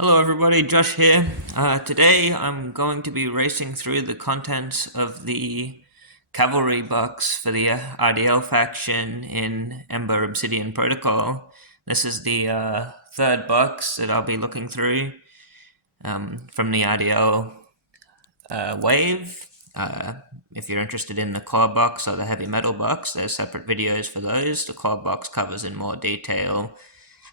Hello everybody, Josh here. Today I'm going to be racing through the contents of the Cavalry box for the RDL faction in EMBER Obsidian Protocol. This is the third box that I'll be looking through from the RDL wave. If you're interested in the core box or the heavy metal box, there's separate videos for those. The core box covers in more detail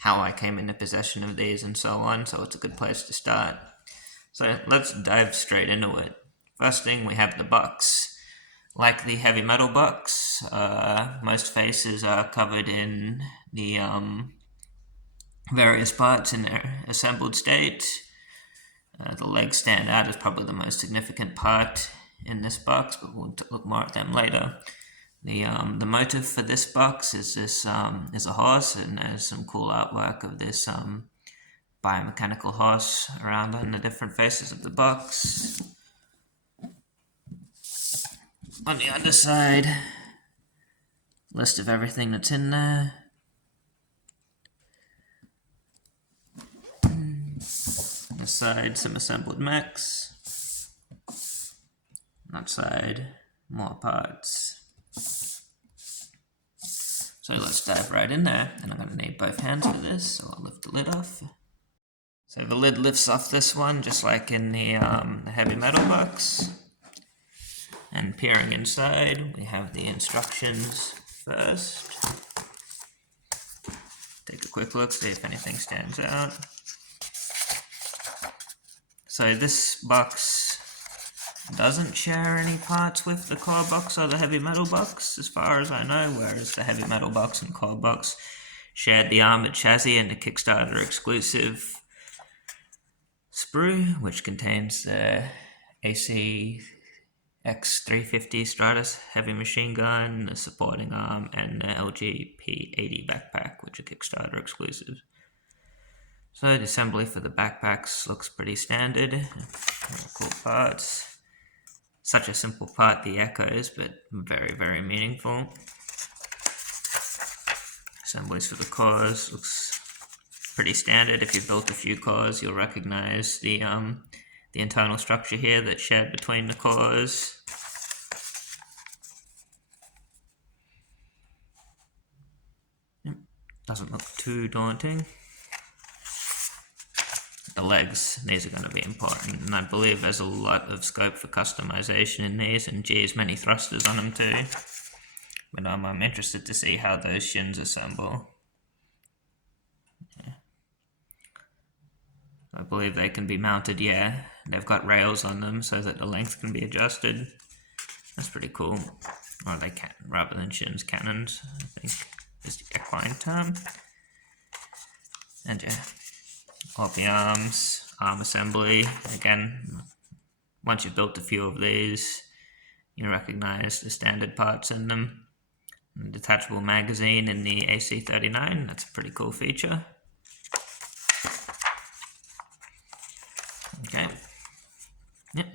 how I came into possession of these and so on, so it's a good place to start. So let's dive straight into it. First thing, we have the box. Like the heavy metal box, most faces are covered in the various parts in their assembled state. The legs stand out as probably the most significant part in this box, but we'll look more at them later. The motive for this box is is a horse, and there's some cool artwork of this biomechanical horse around on the different faces of the box. On the underside, list of everything that's in there. On the side, some assembled mechs. On that side, more parts. So let's dive right in there, and I'm going to need both hands for this, so I'll lift the lid off. So the lid lifts off this one, just like in the heavy metal box. And peering inside, we have the instructions first. Take a quick look, see if anything stands out. So this box doesn't share any parts with the core box or the heavy metal box, as far as I know, whereas the heavy metal box and core box shared the armored chassis and the Kickstarter exclusive sprue, which contains the AC X350 Stratus heavy machine gun, the supporting arm, and the LG P80 backpack, which are Kickstarter exclusives. So the assembly for the backpacks looks pretty standard. Cool parts. Such a simple part, the echoes, but very, very meaningful. Assemblies for the cores looks pretty standard. If you've built a few cores, you'll recognize the internal structure here that's shared between the cores. Doesn't look too daunting. The legs, these are going to be important, and I believe there's a lot of scope for customization in these, and geez, many thrusters on them too. But I'm interested to see how those shins assemble. I believe they can be mounted, yeah. They've got rails on them so that the length can be adjusted. That's pretty cool. Or they can, rather than shins, cannons, I think is the equine term. And yeah. All the arms, arm assembly. Again, once you've built a few of these, you recognize the standard parts in them. And detachable magazine in the AC39, that's a pretty cool feature. Okay. Yep.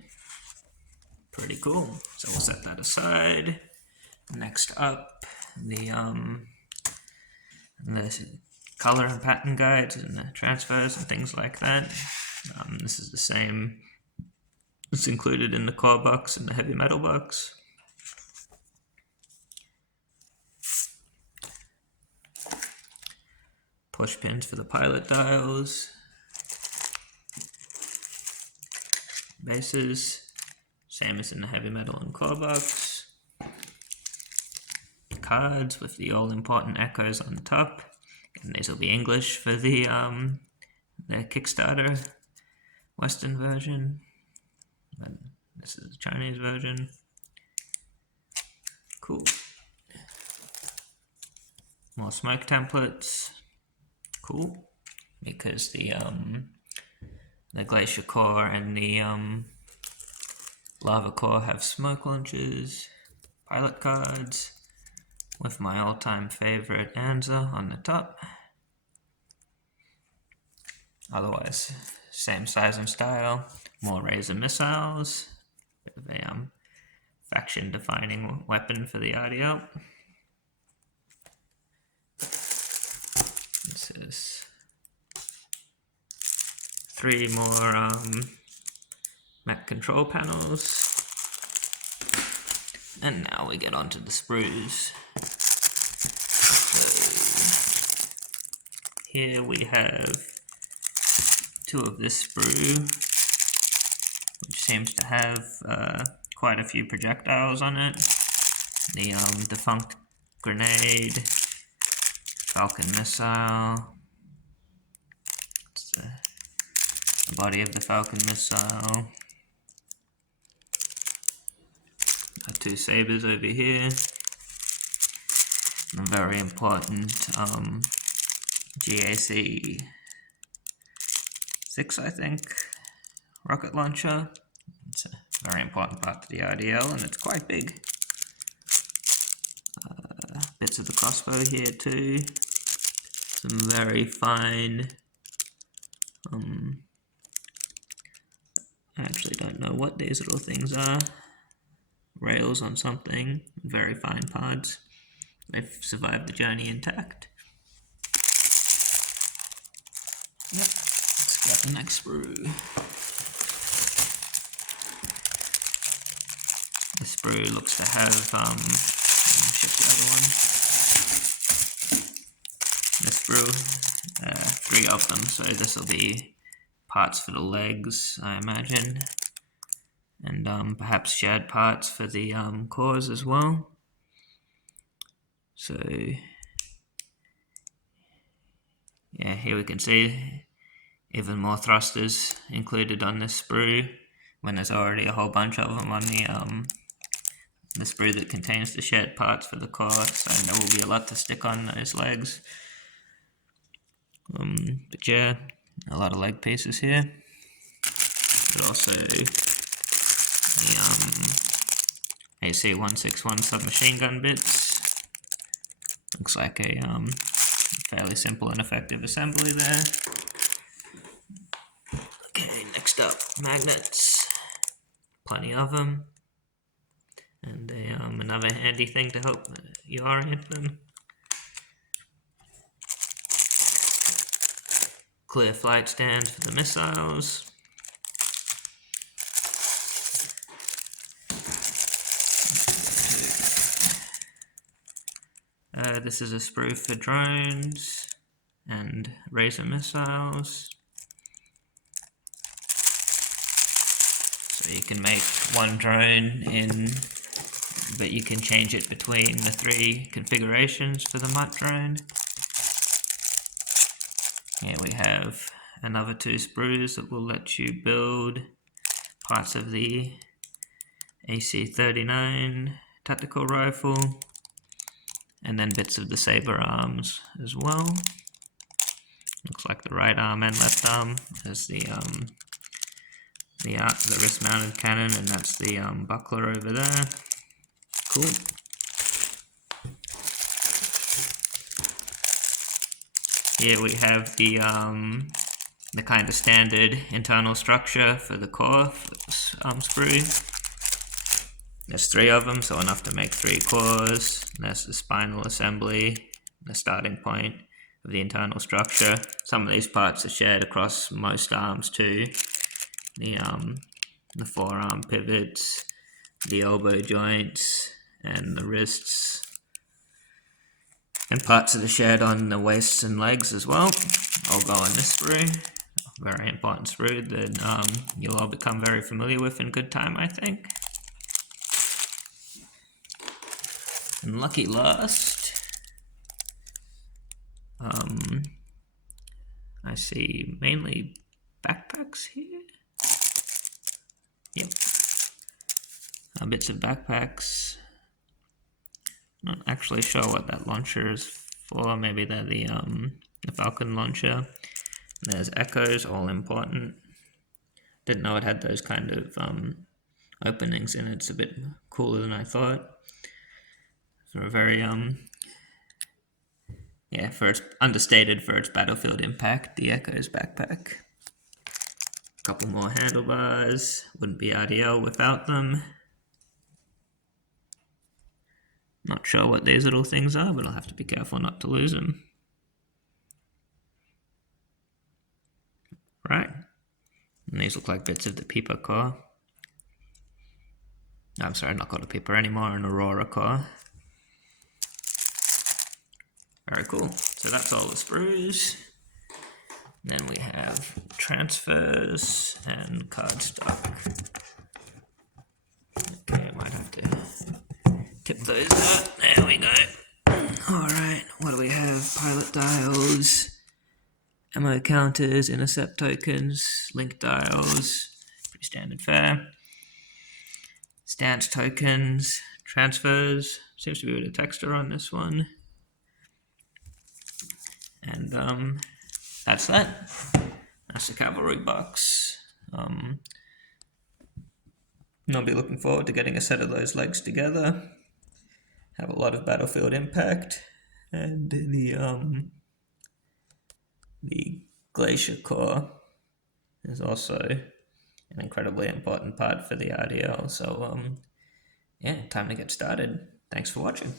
Pretty cool. So we'll set that aside. Next up, the color and pattern guides and the transfers and things like that. This is the same that's included in the core box and the heavy metal box. Push pins for the pilot dials. Bases, same as in the heavy metal and core box. Cards with the all-important echoes on the top. And these will be English for the Kickstarter Western version. And this is the Chinese version. Cool. More smoke templates. Cool. Because the Glacier Core and the Lava Core have smoke launchers. Pilot cards. With my all-time favorite Anza on the top. Otherwise, same size and style. More Razor missiles. Bit of a faction-defining weapon for the RDL. This is 3 more Mac control panels. And now we get onto the sprues. So here we have 2 of this sprue, which seems to have quite a few projectiles on it. The defunct grenade, Falcon missile. It's the body of the Falcon missile. 2 sabers over here. And a very important GAC 6, I think, rocket launcher. It's a very important part of the RDL, and it's quite big. Bits of the crossbow here too. Some very fine. I actually don't know what these little things are. Rails on something. Very fine parts. They've survived the journey intact. Yep. Let's grab the next sprue. The sprue looks to have I'll shift the other one. The sprue, 3 of them, so this will be parts for the legs, I imagine, and perhaps shared parts for the cores as well. So yeah, here we can see even more thrusters included on this sprue when there's already a whole bunch of them on the sprue that contains the shared parts for the core, so there will be a lot to stick on those legs. But yeah, a lot of leg pieces here. But also the AC-161 submachine gun bits. Looks like a fairly simple and effective assembly there. Okay, next up, magnets. Plenty of them. And another handy thing to help you orient them. Clear flight stands for the missiles. This is a sprue for drones and Razor missiles. So you can make one drone but you can change it between the 3 configurations for the Mutt drone. Here we have another 2 sprues that will let you build parts of the AC-39 tactical rifle, and then bits of the saber arms as well. Looks like the right arm and left arm has the wrist-mounted cannon, and that's the buckler over there. Cool. Here we have the kind of standard internal structure for the core sprue. There's 3 of them, so enough to make 3 cores. There's the spinal assembly, the starting point of the internal structure. Some of these parts are shared across most arms too. The forearm pivots, the elbow joints, and the wrists. And parts that are shared on the waists and legs as well. All go on this sprue. Very important sprue that you'll all become very familiar with in good time, I think. And lucky last, I see mainly backpacks here. Yep. Bits of backpacks. Not actually sure what that launcher is for. Maybe they're the Falcon launcher. There's echoes, all important. Didn't know it had those kind of openings in it. It's a bit cooler than I thought. For a very for its understated for its battlefield impact, the Echo's backpack. A couple more handlebars. Wouldn't be RDL without them. Not sure what these little things are, but I'll have to be careful not to lose them. Right. And these look like bits of the Pippa core. I'm sorry, not called a Pippa anymore, an Aurora core. Very cool. So that's all the sprues. And then we have transfers and cardstock. Okay, I might have to tip those out. There we go. Alright, what do we have? Pilot dials, ammo counters, intercept tokens, link dials, pretty standard fare. Stance tokens, transfers, seems to be a bit of texture on this one. And that's that. That's the cavalry box. I'll be looking forward to getting a set of those legs together. Have a lot of battlefield impact, and the glacier core is also an incredibly important part for the RDL. So yeah, time to get started. Thanks for watching.